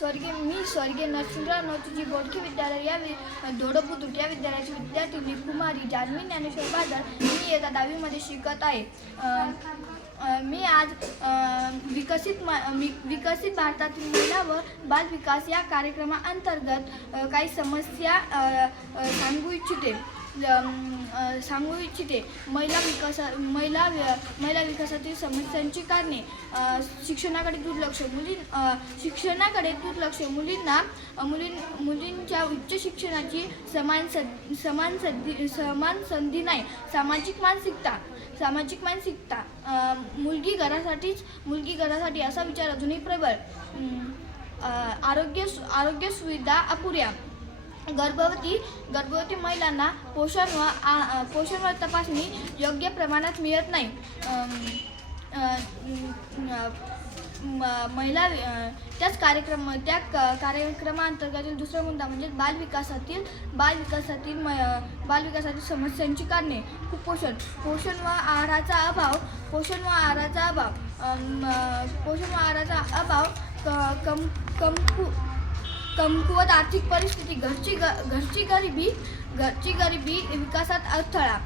स्वर्गीय नरसिंहराव नवतुजी बोडके विद्यालय या दोडोबुद्रुक या विद्यालयाची विद्यार्थिनी कुमारी जान्हवी ज्ञानेश्वर बादल मी इयत्ता 10वी मध्ये शिकत आहे। मी आज विकसित भारतातील महिला व बाल विकास या कार्यक्रमाअंतर्गत काही समस्या सांगू इच्छिते। महिला विकासातील समस्यांची कारणे, शिक्षणाकडे दुर्लक्ष, मुलींच्या उच्च शिक्षणाची समान संधी नाही, सामाजिक मानसिकता, मुलगी घरासाठी असा विचार अजूनही प्रबळ, आरोग्य सुविधा अपुऱ्या, गर्भवती महिलांना पोषण व तपासणी योग्य प्रमाणात मिळत नाही। त्या कार्यक्रमाअंतर्गत दुसरा मुद्दा म्हणजे बाल विकासातील समस्यांची कारणे, कुपोषण, पोषण व आहाराचा अभाव, कमकुवत आर्थिक परिस्थिती, घरची गरिबी विकासात अडथळा,